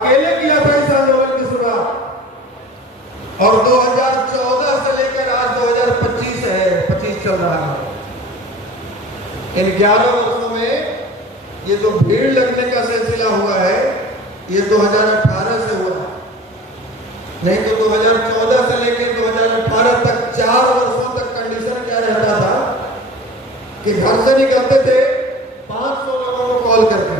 अकेले किया था इस आंदोलन की शुरुआत और 2014 से लेकर आज 2025 है, 25 चल रहा है। इन 11 वर्षों में ये जो भीड़ लगने का सिलसिला हुआ है ये 2018 से हुआ, नहीं तो 2014 से लेकर 2018 तक 4 वर्षों तक कंडीशन क्या रहता था कि घर से निकलते थे 500 लोगों को कॉल करके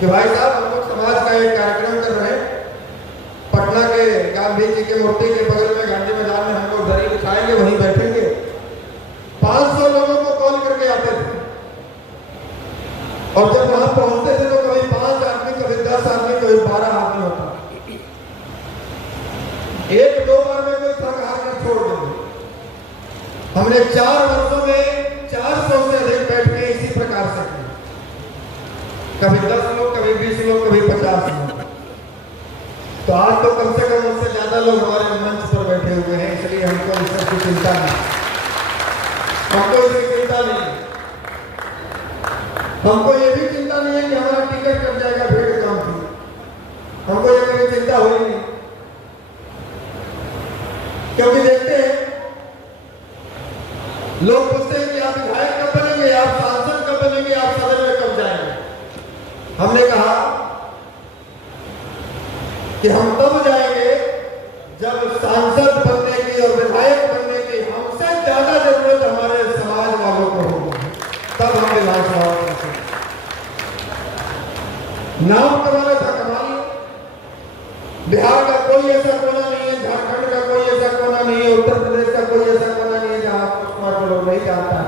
कि भाई साहब हम लोग समाज का एक कार्यक्रम कर रहे हैं, पटना के गांधी जी के मूर्ति के बगल में गांधी मैदान में हम लोग दरी बिछाएंगे, वहीं बैठेंगे। 500 लोगों को कॉल करके आते थे और जब वहां पहुंचते थे तो कभी 5 आदमी, कभी 10 आदमी, कभी 12 आदमी होता। एक दो बार में कोई थक हार कर छोड़ देते। हमने 4 वर्षों में 400 से अधिक बैठके इसी प्रकार से की, कभी 10 लोग, कभी 20 लोग, कभी 50 लोग। तो आज तो कम से कम उससे ज्यादा लोग हमारे मंच पर बैठे हुए हैं, इसलिए हमको इस सब की चिंता नहीं, हमको इसकी चिंता नहीं। हमको ये भी चिंता नहीं है कि हमारा टिकट कट जाएगा भीड़ कम थी, हमको ये कोई चिंता हुई नहीं, क्योंकि देखते हैं लोग पूछते हैं कि आप विधायक कब बनेंगे, आप सांसद कब बनेंगे, आप सदन में कब जाएंगे। हमने कहा कि हम तब जाएंगे जब सांसद बनने की और विधायक बनने की हमसे ज्यादा जरूरत हमारे समाज वालों को होगी, तब हम विधानसभा पहुंचेंगे। नाम कमाना था कमा लिया। बिहार का कोई ऐसा कोना नहीं है, झारखंड का कोई ऐसा कोना नहीं है, उत्तर प्रदेश का कोई ऐसा कोना नहीं है जहां कुमार लोग नहीं जानता है।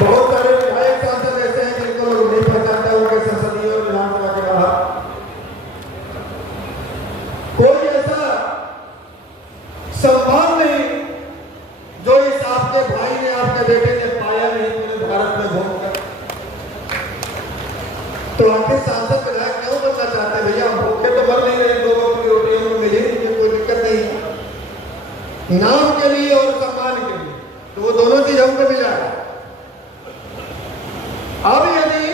बहुत सारे विधायक सांसद ऐसे हैं जिनको लोग नहीं पहचानता, उनके संसदीय और विधानसभा के बाहर कोई ऐसा सम्मान नहीं जो इस आपके भाई ने, आपके बेटे ने पाया नहीं पूरे भारत में घूमकर। तो आखिर सांसद विधायक क्यों बनना चाहते हैं भैया? हम भूखे तो मर नहीं रहे, 2 वक्त की रोटी हमको मिली, मुझे कोई दिक्कत नहीं है। नाम के लिए और सम्मान के लिए, तो वो दोनों चीज हमको मिला है। अब यदि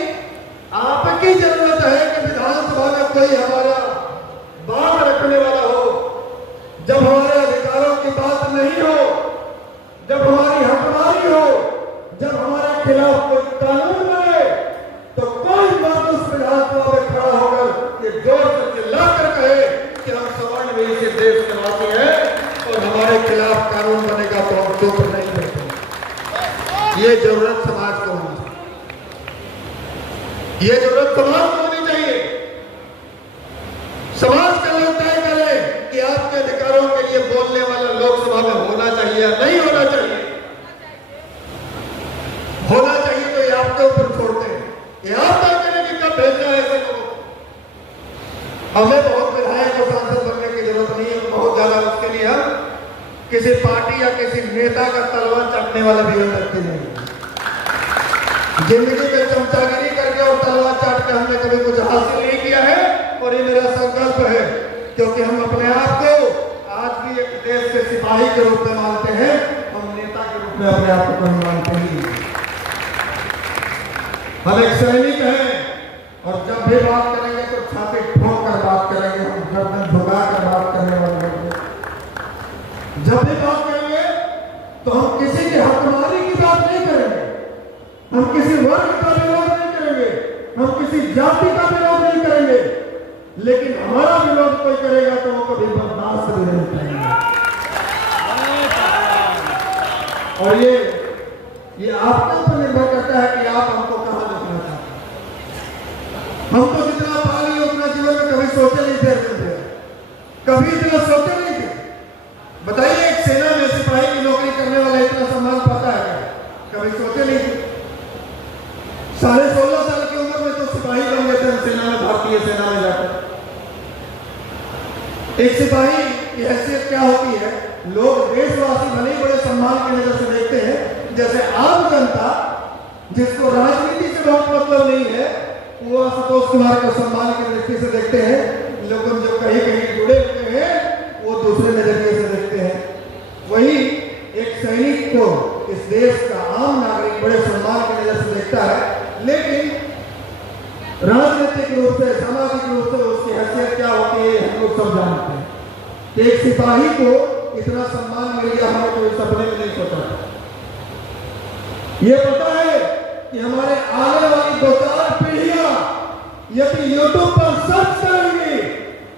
आपकी जरूरत है कि विधानसभा में कोई हमारा बात रखने वाला हो, जब हमारे अधिकारों की बात नहीं हो, जब हमारी हकदारी हो, जब हमारे खिलाफ कोई कानून बने, तो कोई मर्द उस विधानसभा में खड़ा होकर ये जोर से चिल्लाकर कहे कि हम सवर्ण भी इस देश के वासी हैं और हमारे खिलाफ कानून बनेगा तो हम चुप नहीं बैठेंगे। ये जरूरत समाज को होनी चाहिए, ये जरूरत समाज को होनी चाहिए। समाज का लोग तय करें कि आपके अधिकारों के लिए बोलने वाला लोकसभा में होना चाहिए या नहीं होना चाहिए। होना चाहिए तो ये आपके ऊपर छोड़ते हैं, ये आप तय करें कि कब भेजना है ऐसे लोगों को। हमें बहुत विधायक और सांसद बनने की जरूरत नहीं है, बहुत ज्यादा उसके लिए हम किसी पार्टी या किसी नेता का तलवार चाटने वाला भी हम रखते नहीं। जिंदगी में चमचागिरी करके और तलवार चाट के हमने कभी कुछ हासिल नहीं किया है और ये मेरा संकल्प है, क्योंकि हम अपने आप को आज भी एक देश के सिपाही के रूप में मानते हैं, हम नेता के रूप में अपने आप को नहीं मानते ही। हम एक सैनिक हैं और जब भी बात करेंगे तो छाती ठोक कर बात करेंगे, हम गर्दन झुका कर बात करने वाले हैं। जब भी बात करेंगे तो हम किसी की हकदारी की बात नहीं करेंगे, हम किसी वर्ग का विरोध नहीं करेंगे, हम किसी जाति का विरोध नहीं करेंगे, लेकिन हमारा विरोध कोई करेगा तो वो कभी बर्दाश्त भी नहीं करेंगे। और ये आपके ऊपर निर्भर करता है कि आप हमको कहां देखना चाहते हैं। हमको जितना पाली उतना जीवन में कभी सोचे नहीं थे, कभी इतना सोचे नहीं थे। बताइए, एक सेना में सिपाही की नौकरी करने वाला इतना सम्मान पाता है? कभी सोचे नहीं थे। 16.5 साल की उम्र में तो सिपाही बन गए थे सेना में, भारतीय सेना में जाकर। एक सिपाही की हैसियत क्या होती है? लोग देशवासी भले ही बड़े सम्मान की नजर से देखते हैं, जैसे आम जनता जिसको राजनीति से बहुत मतलब नहीं है वो आशुतोष कुमार को सम्मान की दृष्टि से देखते हैं। लोग जो कहीं कहीं जुड़े हुए हैं वो दूसरे नजरिए से देखते हैं। वही एक सैनिक को इस देश का आम नागरिक बड़े सम्मान की नजर से देखता है, लेकिन राजनीतिक रूप से कि एक सिपाही को इतना सम्मान मिल गया, हमें कोई सपने में नहीं सोचा। ये पता है कि हमारे आने वाली 2-4 पीढ़ियां यदि यूट्यूब पर सर्च करेंगी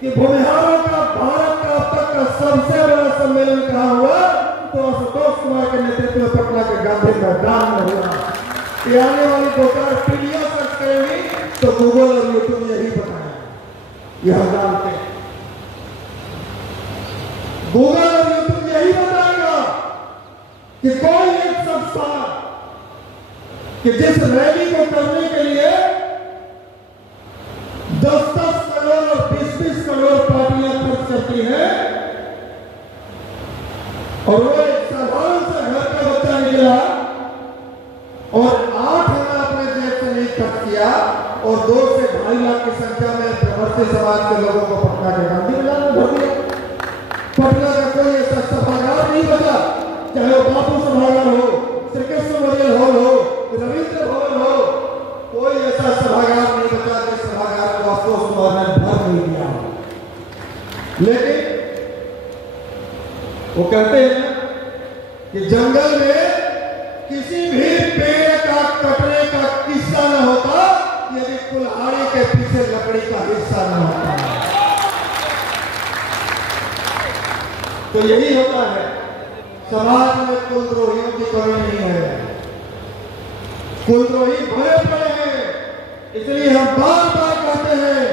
कि भूमिहारों का भारत का अब तक का सबसे बड़ा सम्मेलन कहाँ हुआ, तो आशुतोष कुमार के नेतृत्व में पटना के गांधी मैदान में हुआ। ये आने वाली 2-4 पीढ़ियां सर्च करेंगी तो गूगल और यूट्यूब यही बताएगा। यह जानते हैं, गूगल और यूट्यूब यही बताएगा कि कोई एक शख्स था कि जिस रैली को करने के लिए 10-10 करोड़ और 20-20 करोड़ पार्टियां खर्च करती हैं, और वो एक साधारण से घर का बच्चा निकला और 8 आना अपने जेब से नहीं खर्च किया और 2 से 2.5 लाख की संख्या में प्रवर्ती समाज के लोगों को पटना के गांधी मैदान में भर दिया। पटना का कोई ऐसा सभागार नहीं बचा, चाहे वो बापू सभागार हो, श्री कृष्ण मेमोरियल हॉल हो, रविंद्र भवन हो, कोई ऐसा सभागार नहीं बचा जिस सभागार को आशुतोष कुमार ने भर नहीं दिया। लेकिन वो कहते हैं कि जंगल में किसी भी पेड़ का कटने का किस्सा न होता यदि कुल्हाड़ी के पीछे लकड़ी का हिस्सा न होता। तो यही होता है, समाज में कुलद्रोहियों की कमी नहीं है, कुलद्रोही भरे पड़े हैं। इसलिए हम बार बार कहते हैं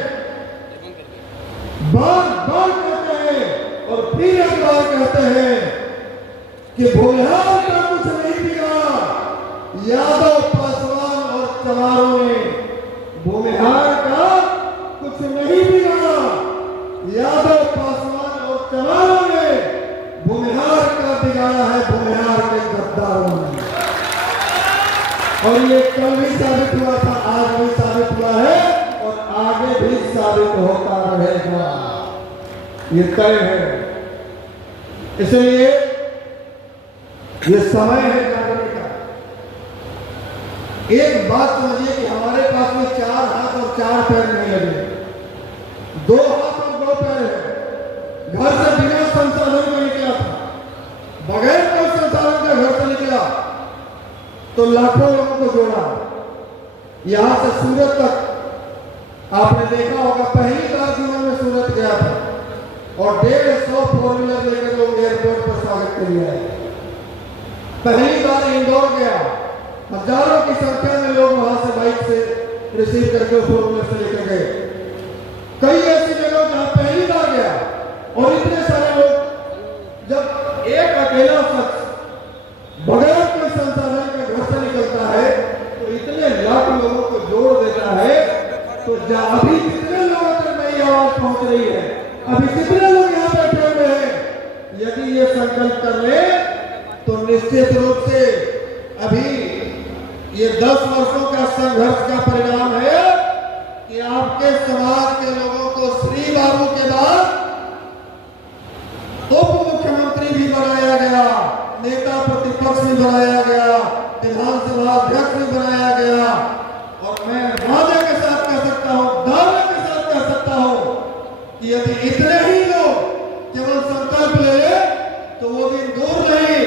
और फिर एक बार कहते हैं कि भूमिहार का कुछ नहीं बिगाड़ा, यादव, पासवान और चमारों ने भूमिहार का कुछ नहीं बिगाड़ा, यादव, पासवान और चमारों ने भूमिहार का बिगाड़ा है भूमिहार के गद्दारों ने। और ये कल भी साबित हुआ था, आज भी साबित हुआ है और आगे भी साबित होता रहेगा, ये तय है। इसलिए ये समय है जागने का। एक बात समझिए कि हमारे पास में 4 हाथ और 4 पैर नहीं लगे, 2 हाथ और 2 पैर है। घर से बिना संसाधन का निकला था, बगैर कोई संसाधन का घर से निकला तो लाखों लोगों को जोड़ा। यहां से सूरत तक आपने देखा होगा, पहली बार जीवन में सूरत गया था और 150 फोर व्हीलर लेकर लोग एयरपोर्ट पर स्वागत के लिए आए। पहली बार इंदौर गया, हजारों की संख्या में लोग वहां से बाइक से रिसीव करके फोर व्हीलर से लेकर गए। कई ऐसी जगह जहां पहली बार गया और इतने सारे लोग, जब एक अकेला शख्स बगैर कोई संसाधन के घर से निकलता है तो इतने लाख लोगों को जोड़ देता है। तो अभी कितने लोगों तक नई आवाज पहुंच रही है, अभी कितने लोग यहाँ बैठे हुए हैं, यदि ये संकल्प कर ले तो निश्चित रूप से अभी ये 10 वर्षों का संघर्ष का परिणाम है कि आपके समाज के लोगों को श्री बाबू के बाद उप मुख्यमंत्री भी बनाया गया, नेता प्रतिपक्ष भी बनाया गया, विधानसभा अध्यक्ष भी बनाया गया। और मैं वादे के साथ कह सकता हूं, दावे के साथ कह सकता हूं कि यदि इतने ही लोग केवल संकल्प ले ले तो वो दिन दूर नहीं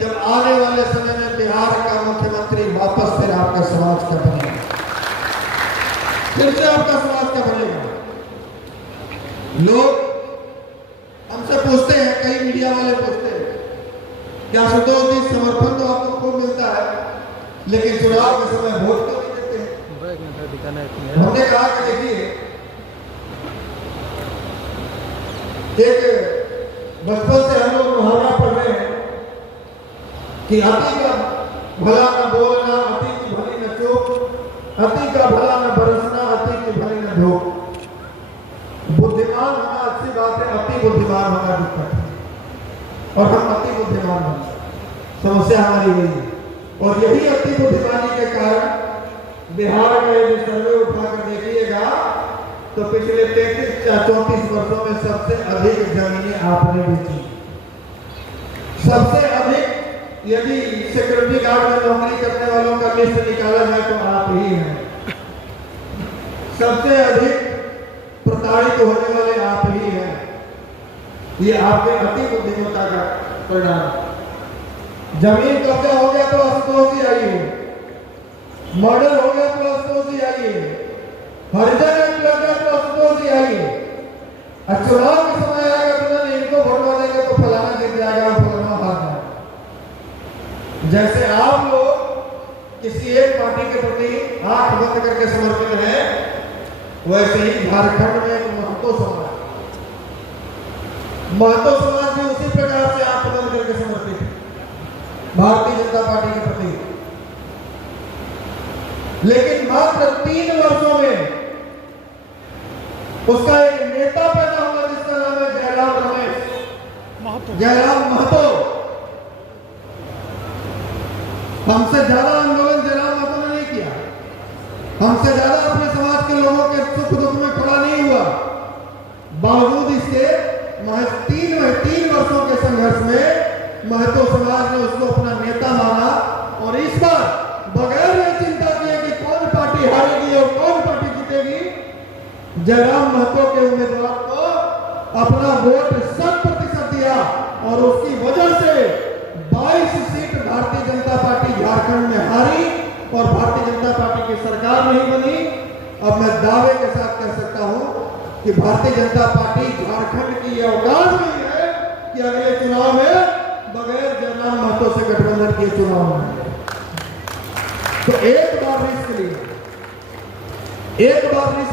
जब आने वाले समय में बिहार का मुख्यमंत्री वापस फिर आपका समाज का बनेगा, फिर से आपका समाज का बनेगा। लोग हमसे पूछते हैं, कई मीडिया वाले पूछते हैं, क्या आशुतोष जी समर्थन तो आपको खूब मिलता है लेकिन चुनाव के समय वोट तो नहीं देते हैं। हमने कहा कि देखिए, एक बचपन से हम लोग मुहावरा पढ़ रहे हैं कि अति का भला न बोलना, अति की भली न चूक, अति का भला न बरसना, अति की भली न धूप। बुद्धिमान होना अच्छी बात है, अति बुद्धिमान होना दिक्कत है और हम अति बुद्धिमान हैं, समस्या हमारी यही है। और यही अति बुद्धिमानी के कारण बिहार का यदि सर्वे उठाकर देखिएगा तो पिछले 33-34 वर्षों में सबसे अधिक जमीनें आपने बेची, सबसे अधिक। यदि सिक्योरिटी गार्ड में नौकरी करने वालों का लिस्ट निकाला जाए तो आप ही हैं, सबसे अधिक प्रताड़ित होने वाले आप ही हैं। ये आपके अति बुद्धिमत्ता का परिणाम। जमीन कब्जा हो गया तो असंतोष ही आई है, मॉडल हो गया तो असंतोष ही आई है, हरिजन एक्ट लग गया तो असंतोष ही आई है। चुनाव के समय आएगा तो नहीं इनको वोट देंगे तो फलाना जीत जाएगा, फलाना हार जाएगा। जैसे आप लोग किसी एक पार्टी के प्रति आंख बंद करके समर्पित हैं, वैसे ही झारखंड में एक महतो समाज भी उसी प्रकार से आंख बंद करके समर्पित है भारतीय जनता पार्टी के प्रति। लेकिन मात्र 3 वर्षों में उसका एक नेता पैदा हुआ जिसका नाम है जयराम महतो। हमसे ज्यादा आंदोलन जयराम महतो ने नहीं किया, हमसे ज्यादा अपने समाज के लोगों के सुख दुख में खड़ा नहीं हुआ। बावजूद इसके महज 3 वर्षों के संघर्ष में महतो समाज ने उसको अपना नेता माना और इस बार बगैर ये चिंता किए कि कौन पार्टी हारेगी और कौन पार्टी जीतेगी, जयराम महतो के उम्मीदवार को अपना वोट 100% दिया और उसकी वजह से 22 सीट भारतीय जनता पार्टी झारखंड में हारी और भारतीय जनता पार्टी की सरकार नहीं बनी। अब मैं दावे के साथ कह सकता हूं कि भारतीय जनता पार्टी झारखंड की यह औकात नहीं है कि अगले चुनाव में बगैर जयराम महतो से गठबंधन किए चुनाव में। तो एक बार रिस्क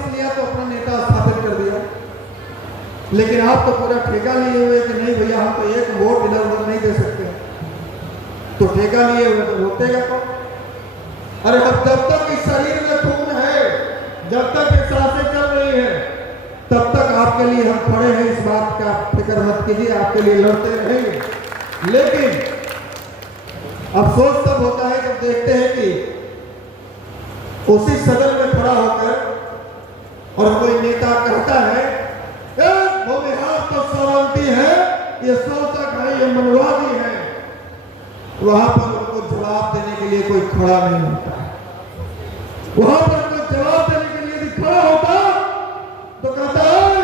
लिया तो अपना नेता स्थापित कर दिया। लेकिन आप तो पूरा ठेका लिए हुए कि नहीं भैया हम तो एक वोट इधर उधर नहीं दे सकते, तो ठेका लिए हुए तो वोट देगा कौन? अरे अब जब तक इस शरीर में खून है, जब तक ये सांसें चल रही है, तब तक आपके लिए हम खड़े हैं। इस बात का फिक्र मत कीजिए, आपके लिए लड़ते रहेंगे। लेकिन अफसोस तब होता है जब देखते हैं कि उसी सदन में खड़ा होकर और कोई नेता कहता है वो बिहार तो सलामती है, ये शोषक है, ये मनवादी है, वहां पर उनको जवाब देने के लिए कोई खड़ा नहीं होता है। वहां पर कोई जवाब देने के लिए खड़ा होता तो कहता है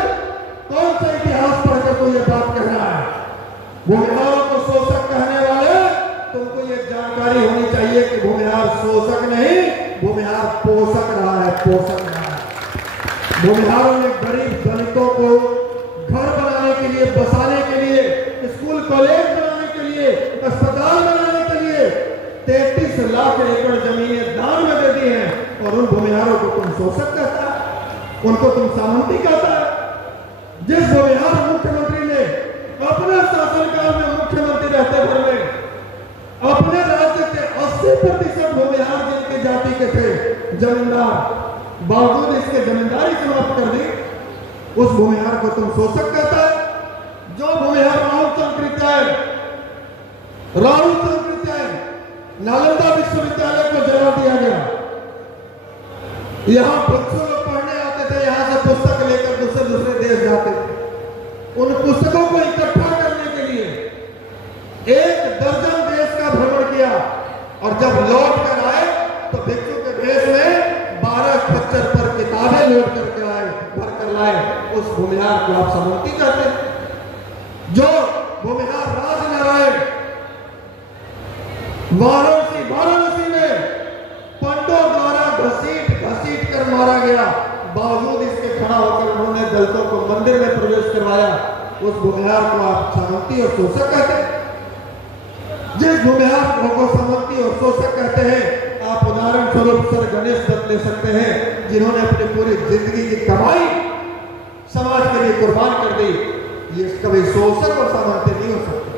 कौन सा इतिहास पढ़कर कोई ये बात कह रहा है? भूमिहार को शोषक कहने वाले तुमको ये जानकारी होनी चाहिए कि भूमिहार शोषक नहीं, भूमिहार पोषक रहा है, पोषक रहा है। भूमिहारों ने गरीब दलितों को घर बनाने के लिए, बसाने के लिए, स्कूल कॉलेज बनाने के लिए, अस्पताल बनाने के लिए 33 लाख एकड़ जमीनें दान में दे दी हैं और उन भूमिहारों को तुम शोषक कहता है, उनको तुम सामंती कहता है। जिस भूमिहार मुख्यमंत्री ने अपने शासनकाल में मुख्यमंत्री रहते भर में अपने राज्य के 80% भूमिहार जिनकी जाति के थे जमींदार, बावजूद इसके जमींदारी समाप्त कर दी, उस भूमिहार को तुम शोषक कहता है। जो भूमिहार राहुल चंद्र नालंदा विश्वविद्यालय को जला दिया गया। यहां बच्चों लोग पढ़ने आते थे, यहां से पुस्तक लेकर दूसरे देश जाते थे। उन पुस्तकों को इकट्ठा करने के लिए 1 दर्जन देश का भ्रमण किया और जब लौट कर आए तो भिक्षु के भेष में 12 खच्चर पर किताबें लौट करके आए, भर कर लाए। उस भूमिहार को आप सामंती कहते हैं। जो भूमिहार राजनारायण वाराणसी में पंडों द्वारा घसीट कर मारा गया, बावजूद इसके खड़ा होकर उन्होंने दलितों को मंदिर में प्रवेश करवाया, उस भूमिहार को आप सामंती और शोषक कहते हैं। जिस भूमिहार को सामंती और शोषक कहते हैं, आप उदाहरण स्वरूप सर गणेश दत्त ले सकते हैं, जिन्होंने अपनी पूरी जिंदगी की कमाई समाज के लिए कुर्बान कर दी। ये कभी शोषक और सामंती नहीं हो सकते।